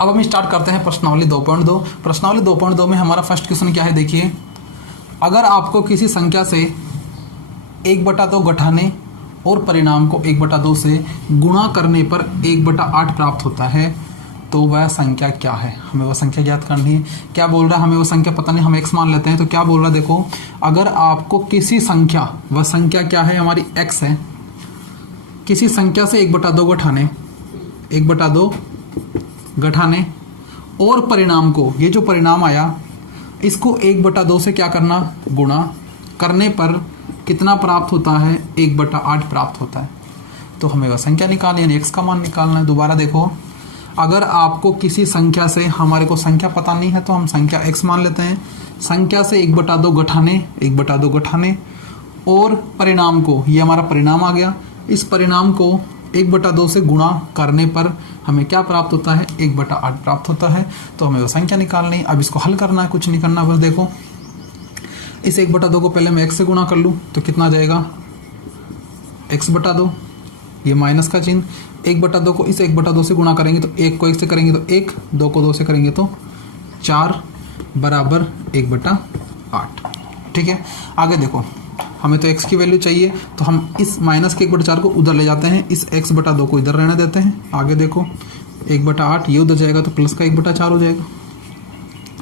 अब हम स्टार्ट करते हैं प्रश्नावली 2.2। प्रश्नावली 2.2 में हमारा फर्स्ट क्वेश्चन क्या है, देखिए, अगर आपको किसी संख्या से 1/2 घटाने और परिणाम को 1/2 से गुणा करने पर 1/8 प्राप्त होता है तो वह संख्या क्या है। हमें वह संख्या ज्ञात करनी है। क्या बोल रहा है, हमें वह संख्या पता नहीं, हम x मान लेते हैं। तो क्या बोल रहा है, देखो, अगर आपको किसी संख्या, वह संख्या क्या है, हमारी x है, किसी संख्या से 1/2 घटाने, 1/2 घटाने और परिणाम को, ये जो परिणाम आया इसको 1/2 से क्या करना, गुणा करने पर कितना प्राप्त होता है, 1/8 प्राप्त होता है। तो हमें वह संख्या निकालनी है, x का मान निकालना है। दोबारा देखो, अगर आपको किसी संख्या से, हमारे को संख्या पता नहीं है तो हम संख्या x मान लेते हैं, संख्या से 1/2 घटाने, 1/2 घटाने और परिणाम को, ये हमारा परिणाम आ गया, इस परिणाम को 1/2 से गुणा करने पर हमें क्या प्राप्त होता है, 1/8 प्राप्त होता है। तो हमें वो संख्या निकालनी है। अब इसको हल करना है, कुछ नहीं करना, बस देखो, इस 1/2 को पहले मैं x से गुणा कर लूँ तो कितना आ जाएगा, x/2, ये माइनस का चिन्ह, 1/2 को इस 1/2 से गुणा करेंगे तो 1 को 1 से करेंगे तो 1, 2 को 2 से करेंगे तो 4 बराबर 1/8। ठीक है, आगे देखो, हमें तो x की वैल्यू चाहिए तो हम इस माइनस के 1/4 को उधर ले जाते हैं, इस x/2 को इधर रहने देते हैं। आगे देखो, 1/8 ये उधर जाएगा तो प्लस का 1/4 हो जाएगा।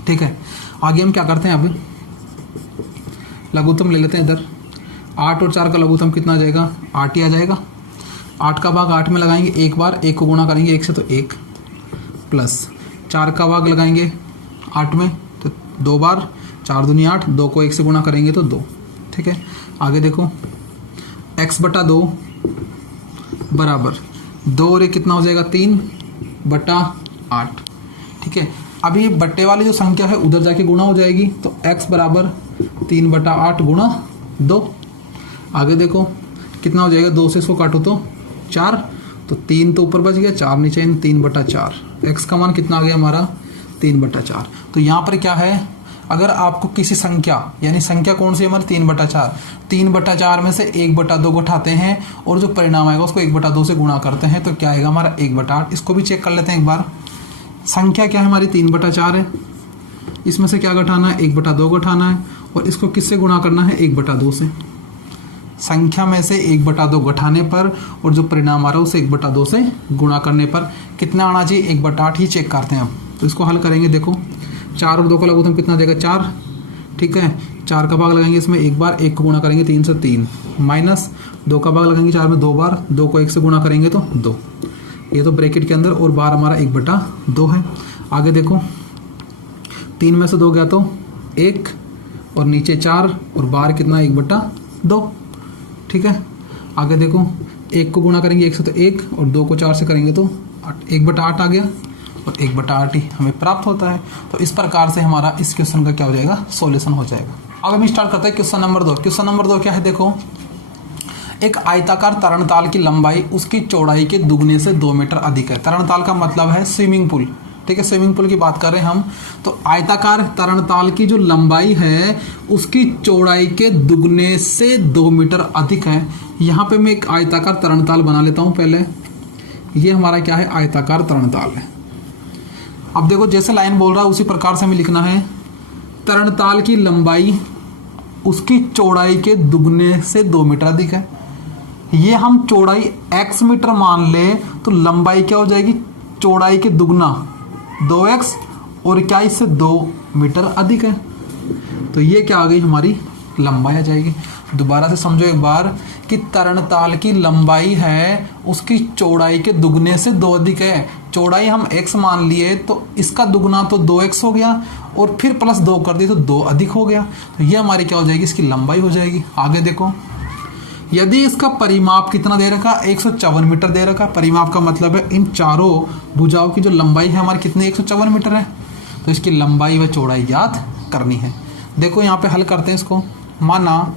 ठीक है, आगे हम क्या करते हैं, अब लघुत्तम ले लेते हैं इधर। 8 और 4 का लघुत्तम कितना आ जाएगा, 8 ही आ जाएगा। 8 का भाग 8 में लगाएंगे एक बार, 1 को गुणा करेंगे 1 से तो 1, प्लस 4 का भाग लगाएंगे 8 में तो 2 बार, 4 दूनी 8, 2 को 1 से गुणा करेंगे तो 2। ठीक है, आगे देखो, x/2 बराबर 2 और 1 कितना हो जाएगा, 3/8। ठीक है, अब ये बट्टे वाली जो संख्या है उधर जाके गुणा हो जाएगी तो x बराबर 3/8 गुणा 2। आगे देखो कितना हो जाएगा, 2 से इसको काटो तो 4, तो 3 तो ऊपर बच गया, 4 नीचे, 3/4। x का मान कितना आ गया हमारा, 3/4। तो यहाँ पर क्या है, अगर आपको किसी संख्या, यानी संख्या कौन सी हमारी, 3/4, 3/4 में से 1/2 घटाते हैं और जो परिणाम आएगा उसको 1/2 से गुणा करते हैं तो क्या आएगा हमारा, 1/8। इसको भी चेक कर लेते हैं एक बार। संख्या क्या है हमारी, 3/4 है, इसमें से क्या घटाना है, 1/2 घटाना है और इसको किससे गुणा करना है, 1/2 से। संख्या में से 1/2 घटाने पर और जो परिणाम आ रहा है उसे 1/2 से गुणा करने पर कितना आना चाहिए, 1/8 ही चेक करते हैं अब। तो इसको हल करेंगे, देखो, 4 और 2 का लघुत्तम कितना देगा, 4। ठीक है, 4 का भाग लगाएंगे इसमें एक बार, 1 को गुणा करेंगे 3 से 3, माइनस 2 का भाग लगाएंगे 4 में 2 बार, 2 को 1 से गुणा करेंगे तो 2, ये तो ब्रैकेट के अंदर, और बाहर हमारा 1/2 है। आगे देखो, 3 में से 2 गया तो 1 और नीचे 4 और बाहर कितना, 1/2। ठीक है, आगे देखो, 1 को गुणा करेंगे 1 से तो 1 और 2 को 4 से करेंगे तो 1/8 आ गया और 1/8 ही हमें प्राप्त होता है। तो इस प्रकार से हमारा इस क्वेश्चन का क्या हो जाएगा, सॉल्यूशन हो जाएगा। अब हम स्टार्ट करते हैं क्वेश्चन नंबर 2। क्वेश्चन नंबर 2 क्या है, देखो, एक आयताकार तरणताल की लंबाई उसकी चौड़ाई के दुगने से 2 मीटर अधिक है। तरणताल का मतलब है स्विमिंग पूल। ठीक है, स्विमिंग पूल की बात कर रहे हैं हम। तो आयताकार तरणताल की जो लंबाई है उसकी चौड़ाई के दुगने से 2 मीटर अधिक है। यहाँ पे मैं एक आयताकार तरणताल बना लेता हूँ पहले। ये हमारा क्या है, आयताकार तरणताल है। अब देखो, जैसे लाइन बोल रहा है उसी प्रकार से हमें लिखना है, तरणताल की लंबाई उसकी चौड़ाई के दुगने से 2 मीटर अधिक है। ये हम चौड़ाई x मीटर मान ले तो लंबाई क्या हो जाएगी, चौड़ाई के दुगना 2x और क्या, इससे 2 मीटर अधिक है। तो ये क्या आ गई, हमारी लंबाई आ जाएगी। दोबारा से समझो एक बार कि तरणताल की लंबाई है उसकी चौड़ाई के दुगने से 2 अधिक है। चौड़ाई हम x मान लिए तो इसका दुगना तो 2x हो गया और फिर प्लस 2 कर दिए तो 2 अधिक हो गया। तो ये हमारी क्या हो जाएगी, इसकी लंबाई हो जाएगी। आगे देखो, यदि इसका परिमाप कितना दे रखा, 154 मीटर दे रखा। परिमाप का मतलब है इन चारों भुजाओं की जो लंबाई है हमारी कितनी, 154 मीटर है। तो इसकी लंबाई व चौड़ाई ज्ञात करनी है। देखो यहाँ पे हल करते हैं इसको। माना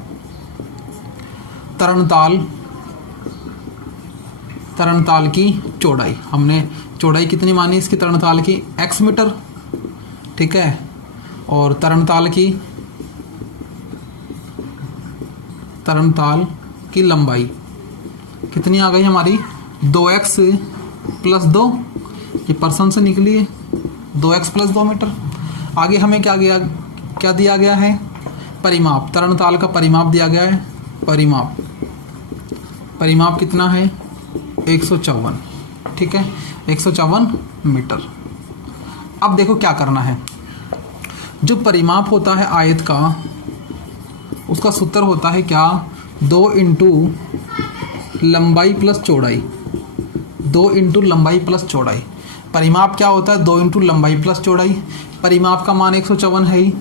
तरणताल की चौड़ाई, हमने चौड़ाई कितनी मानी इसकी तरणताल की, x मीटर। ठीक है, और तरणताल की लंबाई कितनी आ गई हमारी, 2x + 2, ये पर्सन से निकली है 2x + 2 मीटर। आगे हमें क्या दिया गया है, परिमाप, तरणताल का परिमाप दिया गया है। परिमाप कितना है 154, ठीक है 154 मीटर। अब देखो क्या करना है, जो परिमाप होता है आयत का उसका सूत्र होता है क्या, 2 × लंबाई प्लस चौड़ाई, 2 × लंबाई प्लस चौड़ाई। परिमाप क्या होता है 2 × लंबाई प्लस चौड़ाई। परिमाप का मान 154 है ही,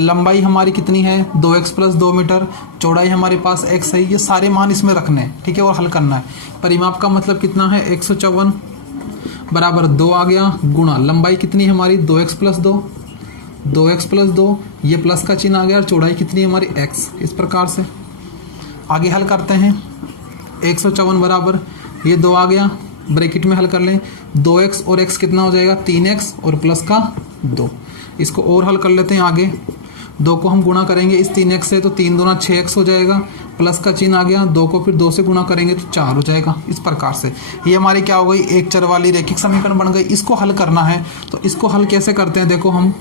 लंबाई हमारी कितनी है 2x + 2 मीटर, चौड़ाई हमारे पास x है। ये सारे मान इसमें रखने हैं, ठीक है, और हल करना है। परिमाप का मतलब कितना है 154 बराबर 2 आ गया, गुणा लंबाई कितनी है हमारी 2x + 2, 2x + 2, ये प्लस का चिन्ह आ गया, और चौड़ाई कितनी है हमारी x। इस प्रकार से आगे हल करते हैं। 154 बराबर ये 2 आ गया, ब्रैकेट में हल कर लें, 2x और x कितना हो जाएगा 3x और प्लस का 2। इसको और हल कर लेते हैं आगे, 2 को हम गुणा करेंगे इस 3x से तो 3 दूना 6x हो जाएगा, प्लस का चिन्ह आ गया, 2 को फिर 2 से गुणा करेंगे तो 4 हो जाएगा। इस प्रकार से ये हमारी क्या हो गई, एक चर वाली रैखिक समीकरण बन गई। इसको हल करना है तो इसको हल कैसे करते हैं, देखो हम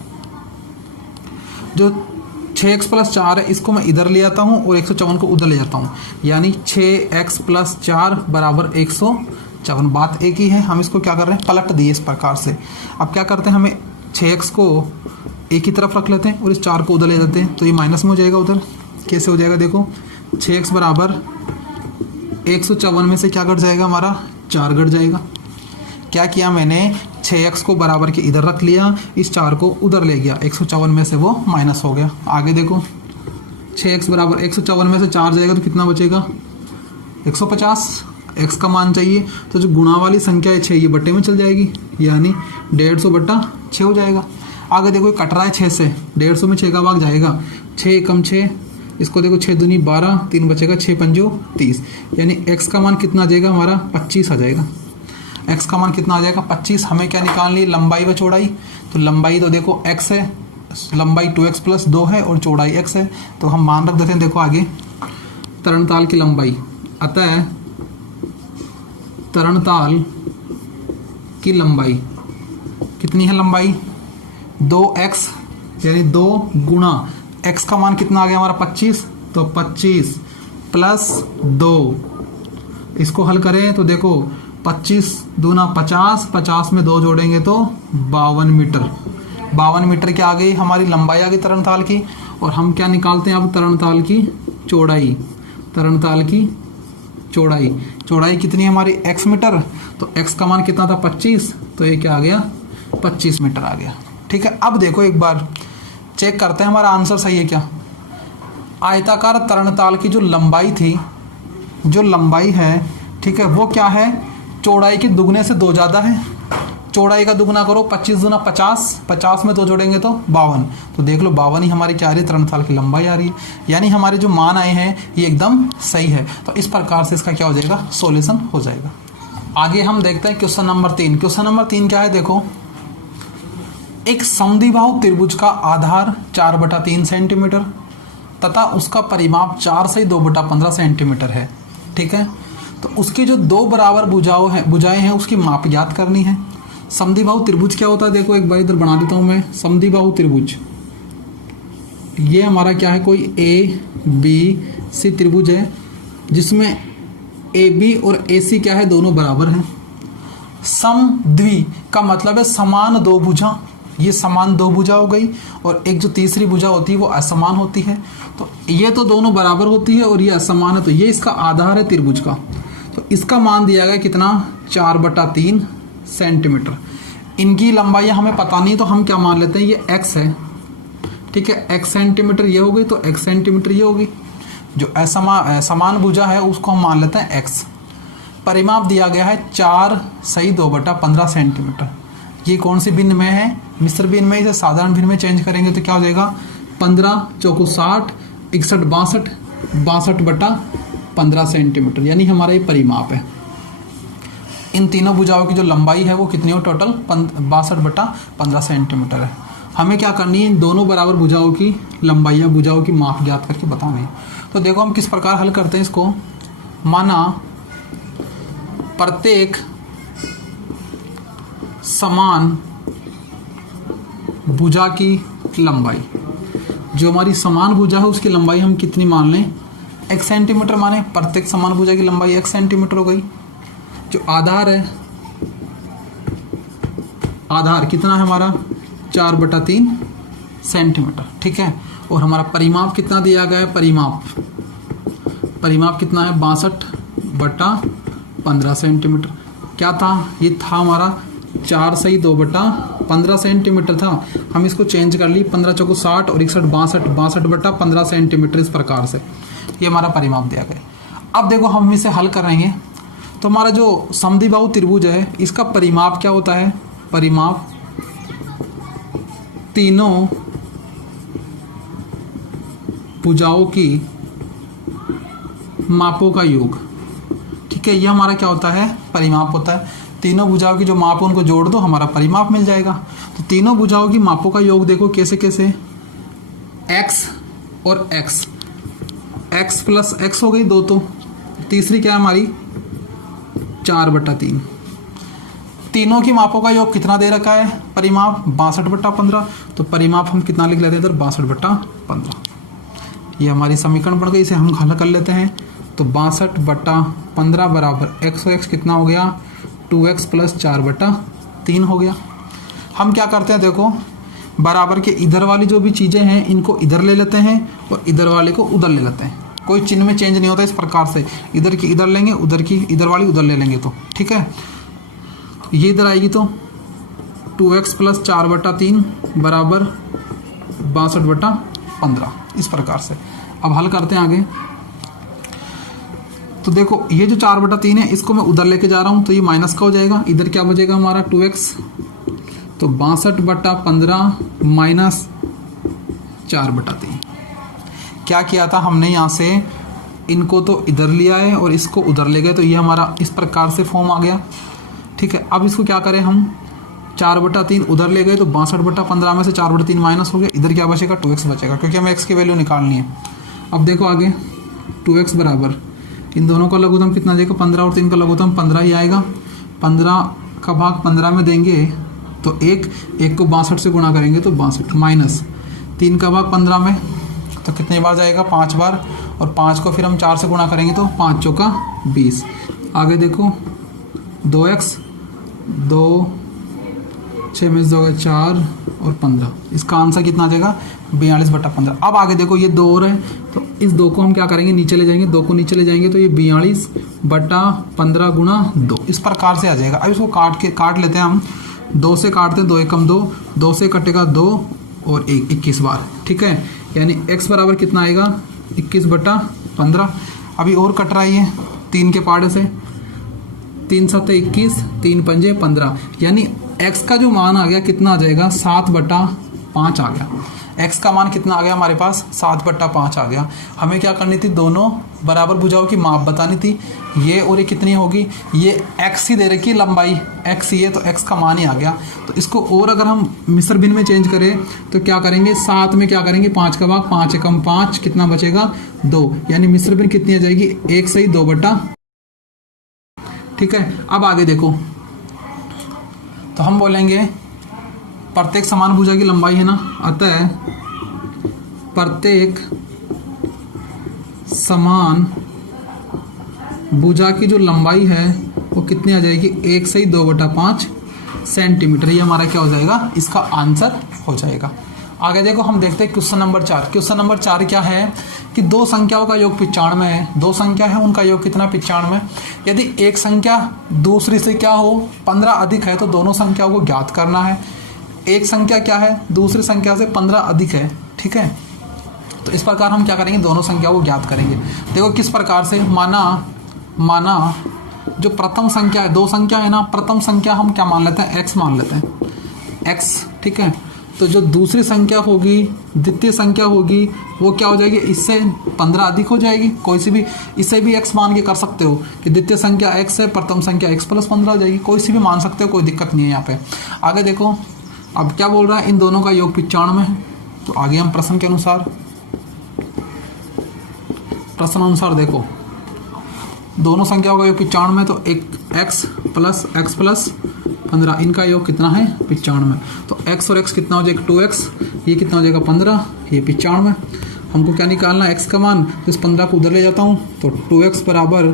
जो 6x + 4 है इसको मैं इधर ले आता हूँ और 154 को उधर ले जाता हूँ, यानी 6x + 4 बराबर 154। बात एक ही है, हम इसको क्या कर रहे हैं पलट दिए इस प्रकार से। अब क्या करते हैं, हमें 6x को एक ही तरफ रख लेते हैं और इस 4 को उधर ले जाते हैं, तो ये माइनस में हो जाएगा उधर। कैसे हो जाएगा देखो, 6x बराबर 154 में से क्या घट जाएगा हमारा 4 घट जाएगा। क्या किया मैंने 6x को बराबर के इधर रख लिया, इस 4 को उधर ले गया, 154 में से वो माइनस हो गया। आगे देखो 6x बराबर 154 में से 4 जाएगा तो कितना बचेगा 150। x का मान चाहिए तो जो गुणा वाली संख्या है 6 ये बट्टे में चल जाएगी, यानी 150/6 हो जाएगा। आगे देखो कट रहा है 6 से, 150 में 6 का भाग जाएगा, 6 × 6, इसको देखो 6 दूनी 12, 3 बचेगा, 6 × 5 30, यानी x का मान कितना आ जाएगा हमारा 25 आ जाएगा। x का मान कितना आ जाएगा 25। हमें क्या निकालनी है लंबाई व चौड़ाई, तो लंबाई तो देखो x है, लंबाई 2x + 2 है और चौड़ाई x है, तो हम मान रख देते हैं। देखो आगे तरणताल की लंबाई, अतः तरणताल की लंबाई कितनी है, लंबाई 2x यानी 2 गुणा x का मान कितना आ गया हमारा 25, तो 25 + 2, इसको हल करें तो देखो 25 दूना 50, 50 में 2 जोड़ेंगे तो 52 मीटर। 52 मीटर क्या आ गई हमारी लंबाई आ गई तरणताल की। और हम क्या निकालते हैं अब तरणताल की चौड़ाई, तरणताल की चौड़ाई कितनी है हमारी x मीटर, तो x का मान कितना था 25, तो ये क्या आ गया 25 मीटर आ गया। ठीक है, अब देखो एक बार चेक करते हैं हमारा आंसर सही है क्या। आयताकार तरणताल की जो लंबाई थी, जो लंबाई है, ठीक है, वो क्या है चौड़ाई के दुगने से 2 ज़्यादा है। चौड़ाई का दुगना करो, 25 दूना 50, 50 में 2 जोड़ेंगे तो 52, तो देख लो 52 ही हमारी क्या आ रही है तरणताल की लंबाई आ रही है। यानी हमारे जो मान आए हैं ये एकदम सही है। तो इस प्रकार से इसका क्या हो जाएगा सॉल्यूशन हो जाएगा। आगे हम देखते हैं क्वेश्चन नंबर 3। क्वेश्चन नंबर 3 क्या है देखो, एक समद्विबाहु त्रिभुज का आधार 4/3 सेंटीमीटर तथा उसका परिमाप 4 से 2/15 सेंटीमीटर है। ठीक है, तो उसकी जो 2 बराबर भुजाएं हैं उसकी माप ज्ञात करनी है। समद्विबाहु त्रिभुज क्या होता है देखो, एक बार इधर बना देता हूं मैं। समद्विबाहु त्रिभुज ये हमारा क्या है, कोई ABC त्रिभुज है जिसमें AB और AC क्या है दोनों बराबर हैं। समद्वि का मतलब है समान 2 भुजा, ये समान 2 भुजा हो गई, और एक जो तीसरी भुजा होती है वो असमान होती है। तो ये तो दोनों बराबर होती है और ये असमान है, तो ये इसका आधार है त्रिभुज का। तो इसका मान दिया गया कितना 4/3 सेंटीमीटर। इनकी लंबाई हमें पता नहीं, तो हम क्या मान लेते हैं ये x है। ठीक है, x सेंटीमीटर ये हो गई, तो x सेंटीमीटर ये होगी। जो समान भुजा है उसको हम मान लेते हैं x। परिमाप दिया गया है 4 सही 2/15 सेंटीमीटर। ये कौन सी भिन्न में है, मिश्र भिन्न में। इसे साधारण भिन्न में चेंज करेंगे तो क्या हो जाएगा 15 चौको 60, 61 62, 62/15 सेंटीमीटर, यानी हमारा ये परिमाप है। इन तीनों भुजाओं की जो लंबाई है वो कितनी हो टोटल 62/15 सेंटीमीटर है। हमें क्या करनी है, इन दोनों बराबर भुजाओं की लंबाई या भुजाओं की माप ज्ञात करके बतानी है। तो देखो हम किस प्रकार हल करते हैं इसको। माना प्रत्येक समान भुजा की लंबाई, जो हमारी समान भुजा है उसकी लंबाई हम कितनी मान लें, x सेंटीमीटर माने। प्रत्येक समान भुजा की लंबाई x सेंटीमीटर हो गई। जो आधार है, आधार कितना है हमारा 4/3 सेंटीमीटर, ठीक है। और हमारा परिमाप कितना दिया गया है, परिमाप कितना है 62/15 सेंटीमीटर। क्या था, ये था हमारा 4 सही 2/15 सेंटीमीटर था। हम इसको चेंज कर ली, 15 चौको 60 और 61 62/15 सेंटीमीटर, इस प्रकार से ये हमारा परिमाप दिया गया। अब देखो हम इसे हल कर रहे हैं, तो हमारा जो समद्विबाहु त्रिभुज है इसका परिमाप क्या होता है, परिमाप तीनों भुजाओं की मापों का योग, ठीक है। यह हमारा क्या होता है, परिमाप होता है। तीनों भुजाओं की जो माप है उनको जोड़ दो, हमारा परिमाप मिल जाएगा। तो तीनों भुजाओं की मापों का योग देखो कैसे कैसे, x और x, x प्लस x हो गई 2, तो तीसरी क्या है हमारी 4/3। तीनों की मापों का योग कितना दे रखा है, परिमाप 62/15, तो परिमाप हम कितना लिख लेते हैं इधर 62/15। ये हमारी समीकरण बन गई, इसे हम हल कर लेते हैं। तो 62/15 बराबर x और x कितना हो गया 2x प्लस 4/3 हो गया। हम क्या करते हैं देखो, बराबर के इधर वाली जो भी चीज़ें हैं इनको इधर ले लेते हैं और इधर वाले को उधर ले लेते हैं। कोई चिन्ह में चेंज नहीं होता, इस प्रकार से इधर की इधर लेंगे, उधर की इधर वाली उधर ले लेंगे, तो ठीक है। ये इधर आएगी तो 2x प्लस 4/3 बराबर 62/15, इस प्रकार से। अब हल करते हैं आगे। तो देखो ये जो 4/3 है इसको मैं उधर लेके जा रहा हूँ, तो ये माइनस का हो जाएगा। इधर क्या बचेगा हमारा 2x, तो 62/15 माइनस 4/3। क्या किया था हमने, यहाँ से इनको तो इधर लिया है और इसको उधर ले गए, तो ये हमारा इस प्रकार से फॉर्म आ गया, ठीक है। अब इसको क्या करें हम, 4/3 उधर ले गए तो 62/15 में से 4/3 माइनस हो गया, इधर क्या बचेगा 2x बचेगा, क्योंकि हमें x की वैल्यू निकालनी है। अब देखो आगे 2x बराबर इन दोनों का लघुत्तम कितना जाएगा, 15 और 3 का लघुत्तम 15 ही आएगा। 15 का भाग 15 में देंगे तो एक को 62 से गुणा करेंगे तो 62, माइनस 3 का भाग 15 में तो कितनी बार जाएगा 5 बार, और 5 को फिर हम 4 से गुणा करेंगे तो 5 चौका 20। आगे देखो 2x, 2 6 में 2 4 और 15, इसका आंसर कितना आ जाएगा 42/15। अब आगे देखो ये 2 और है, तो इस 2 को हम क्या करेंगे नीचे ले जाएंगे, 2 को नीचे ले जाएंगे तो ये 42/15 गुणा 2, इस प्रकार से आ जाएगा। अब इसको काट लेते हैं हम, 2 से काटते हैं, 2 एकम 2, 2 से कटेगा 2 और 1 21 बार, ठीक है। यानी x बराबर कितना आएगा 21/15। अभी और कट रहा है 3 के पार्ट से, 3 7 21, 3 5 15, यानी x का जो मान आ गया कितना आ जाएगा 7/5 आ गया। x का मान कितना आ गया हमारे पास 7/5 आ गया। हमें क्या करनी थी, दोनों बराबर भुजाओं की माप बतानी थी। ये और ये कितनी होगी, ये x ही दे रखी लंबाई, x ही है तो x का मान ही आ गया। तो इसको और अगर हम मिश्र भिन्न में चेंज करें तो क्या करेंगे, 7 में क्या करेंगे 5 का भाग 5 एकम 5, कितना बचेगा 2, यानी मिश्र भिन्न कितनी आ जाएगी 1 सही 2/, ठीक है। अब आगे देखो, तो हम बोलेंगे प्रत्येक समान भुजा की लंबाई है ना, अतः प्रत्येक समान भुजा की जो लंबाई है वो कितनी आ जाएगी 1 सही 2/5 सेंटीमीटर। ये हमारा क्या हो जाएगा, इसका आंसर हो जाएगा। आगे देखो हम देखते हैं क्वेश्चन नंबर 4। क्वेश्चन नंबर 4 क्या है कि दो संख्याओं का योग 95 है, दो संख्या है उनका योग कितना 95। यदि एक संख्या दूसरी से क्या हो 15 अधिक है तो दोनों संख्याओं को ज्ञात करना है। एक संख्या क्या है दूसरी संख्या से 15 अधिक है, ठीक है। तो इस प्रकार हम क्या करेंगे, दोनों संख्याओं को ज्ञात करेंगे। देखो किस प्रकार से, माना जो प्रथम संख्या है, दो संख्या है ना, प्रथम संख्या हम क्या मान लेते हैं x मान लेते हैं x, ठीक है। तो जो दूसरी संख्या होगी, द्वितीय संख्या होगी, वो क्या हो जाएगी, इससे 15 अधिक हो जाएगी। कोई सी भी, इसे भी x मान के कर सकते हो कि द्वितीय संख्या x है, प्रथम संख्या x प्लस 15 हो जाएगी। कोई सी भी मान सकते हो, कोई दिक्कत नहीं है यहाँ पे। आगे देखो अब क्या बोल रहा है, इन दोनों का योग 95 है। तो आगे हम प्रश्न के अनुसार, प्रश्न अनुसार देखो दोनों संख्याओं का योग 95 है, तो एक x प्लस 15, इनका योग कितना है 95। तो x और x कितना हो जाएगा 2x, ये कितना हो जाएगा 15, ये 95। हमको क्या निकालना है x का मान, तो इस 15 को उधर ले जाता हूँ तो 2x बराबर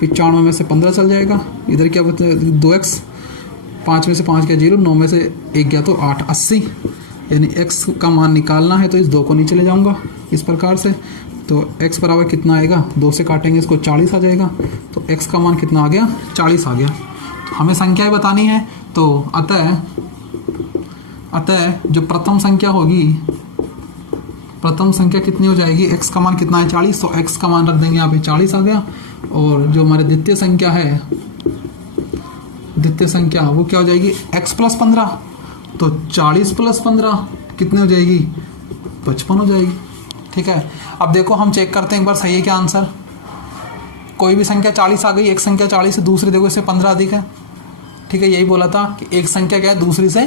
95 में से 15 चल जाएगा, इधर क्या बता 2x, 5 में से 5 गया 0, 9 में से 1 गया तो 8, 80। यानी x का मान निकालना है तो इस 2 को नीचे ले जाऊँगा इस प्रकार से। तो x बराबर कितना आएगा, 2 से काटेंगे इसको 40 आ जाएगा। तो x का मान कितना आ गया 40 आ गया। तो हमें संख्याएं बतानी है, तो अतः जो प्रथम संख्या होगी, प्रथम संख्या कितनी हो जाएगी, x का मान कितना है 40, तो x का मान रख देंगे यहाँ पे 40 आ गया। और जो हमारे द्वितीय संख्या है, द्वितीय संख्या वो क्या हो जाएगी x प्लस 15, तो 40 प्लस 15 कितने हो जाएगी 55 हो जाएगी। ठीक है, अब देखो हम चेक करते हैं एक बार सही है क्या आंसर। कोई भी संख्या 40 आ गई, एक संख्या 40 है, दूसरी देखो इससे 15 अधिक है। ठीक है, यही बोला था कि एक संख्या क्या है दूसरी से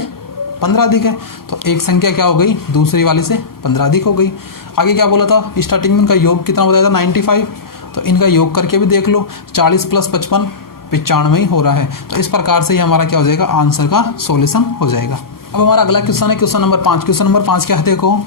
15 अधिक है, तो एक संख्या क्या हो गई दूसरी वाली से 15 अधिक हो गई। आगे क्या बोला था, स्टार्टिंग में इनका योग कितना बताया था 95, तो इनका योग करके भी देख लो, 40 प्लस 55 95 ही हो रहा है। तो इस प्रकार से ही हमारा क्या हो जाएगा, आंसर का सॉल्यूशन हो जाएगा। अब हमारा अगला क्वेश्चन है क्वेश्चन नंबर 5। क्वेश्चन नंबर 5 क्या है, देखो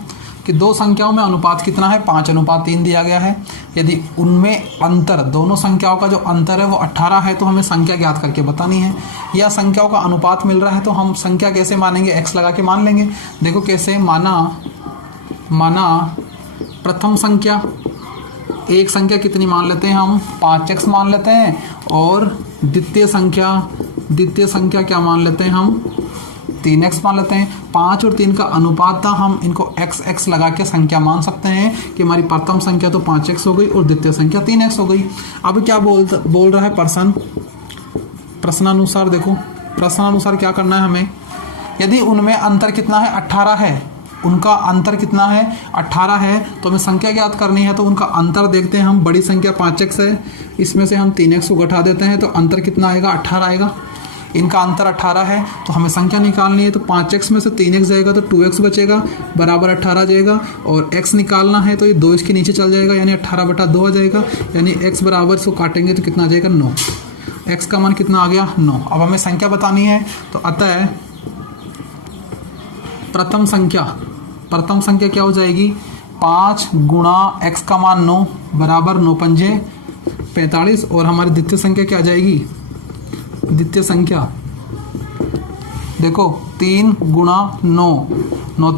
कि दो संख्याओं में अनुपात कितना है, 5:3 दिया गया है। यदि उनमें अंतर, दोनों संख्याओं का जो अंतर है वो 18 है, तो हमें संख्या ज्ञात करके बतानी है। या संख्याओं का अनुपात मिल रहा है, तो हम संख्या कैसे मानेंगे, x लगा के मान लेंगे। देखो कैसे, माना प्रथम संख्या, एक संख्या कितनी मान लेते हैं हम 5x मान लेते हैं, और द्वितीय संख्या क्या मान लेते हैं हम 3x मान लेते हैं। 5 और 3 का अनुपात था, हम इनको x लगा के संख्या मान सकते हैं कि हमारी प्रथम संख्या तो 5x हो गई और द्वितीय संख्या 3x हो गई। अब क्या बोल रहा है प्रश्नानुसार, देखो प्रश्नानुसार क्या करना है हमें, यदि उनमें अंतर कितना है 18 है, उनका अंतर कितना है 18 है, तो हमें संख्या ज्ञात करनी है। तो उनका अंतर देखते हैं हम, बड़ी संख्या 5x है, इसमें से हम 3x को घटा देते हैं, तो अंतर कितना आएगा 18 आएगा। इनका अंतर 18 है, तो हमें संख्या निकालनी है। तो 5x में से 3x जाएगा तो 2x बचेगा, बराबर 18 जाएगा, और x निकालना है तो ये 2 इसके नीचे चल जाएगा, यानी 18/2 आ जाएगा। यानी x बराबर इसको काटेंगे तो कितना आ जाएगा 9। x का मान कितना आ गया 9। अब हमें संख्या बतानी है, तो अतः प्रथम संख्या क्या हो जाएगी 5 गुणा x का मान 9 बराबर 9 पंजे 45, और हमारी द्वितीय संख्या क्या आ जाएगी, द्वितीय संख्या देखो 3 गुणा 9 9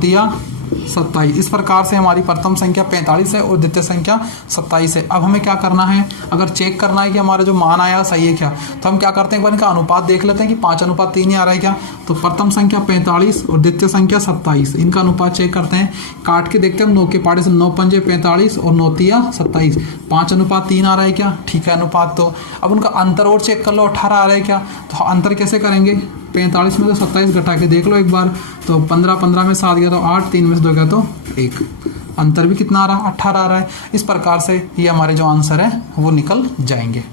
27। इस प्रकार से हमारी प्रथम संख्या 45 है और द्वितीय संख्या 27 है। अब हमें क्या करना है, अगर चेक करना है कि हमारा जो मान आया सही है क्या, तो हम क्या करते हैं एक बार इनका अनुपात देख लेते हैं कि 5:3 ही आ रहा है क्या। तो प्रथम संख्या 45 और द्वितीय संख्या 27, इनका अनुपात चेक करते हैं, काट के देखते हैं 9 के पाड़े से 9 पंजे 45 और 9 27, 5:3 आ रहा है क्या, ठीक है अनुपात। तो अब उनका अंतर और चेक कर लो, 18 आ रहा है क्या। तो अंतर कैसे करेंगे, 45 में से 27 घटा के देख लो एक बार, तो 15 में 7 गया तो 8, 3 में से 2 गया तो 1, अंतर भी कितना आ रहा है 18 आ रहा है। इस प्रकार से ये हमारे जो आंसर है वो निकल जाएंगे।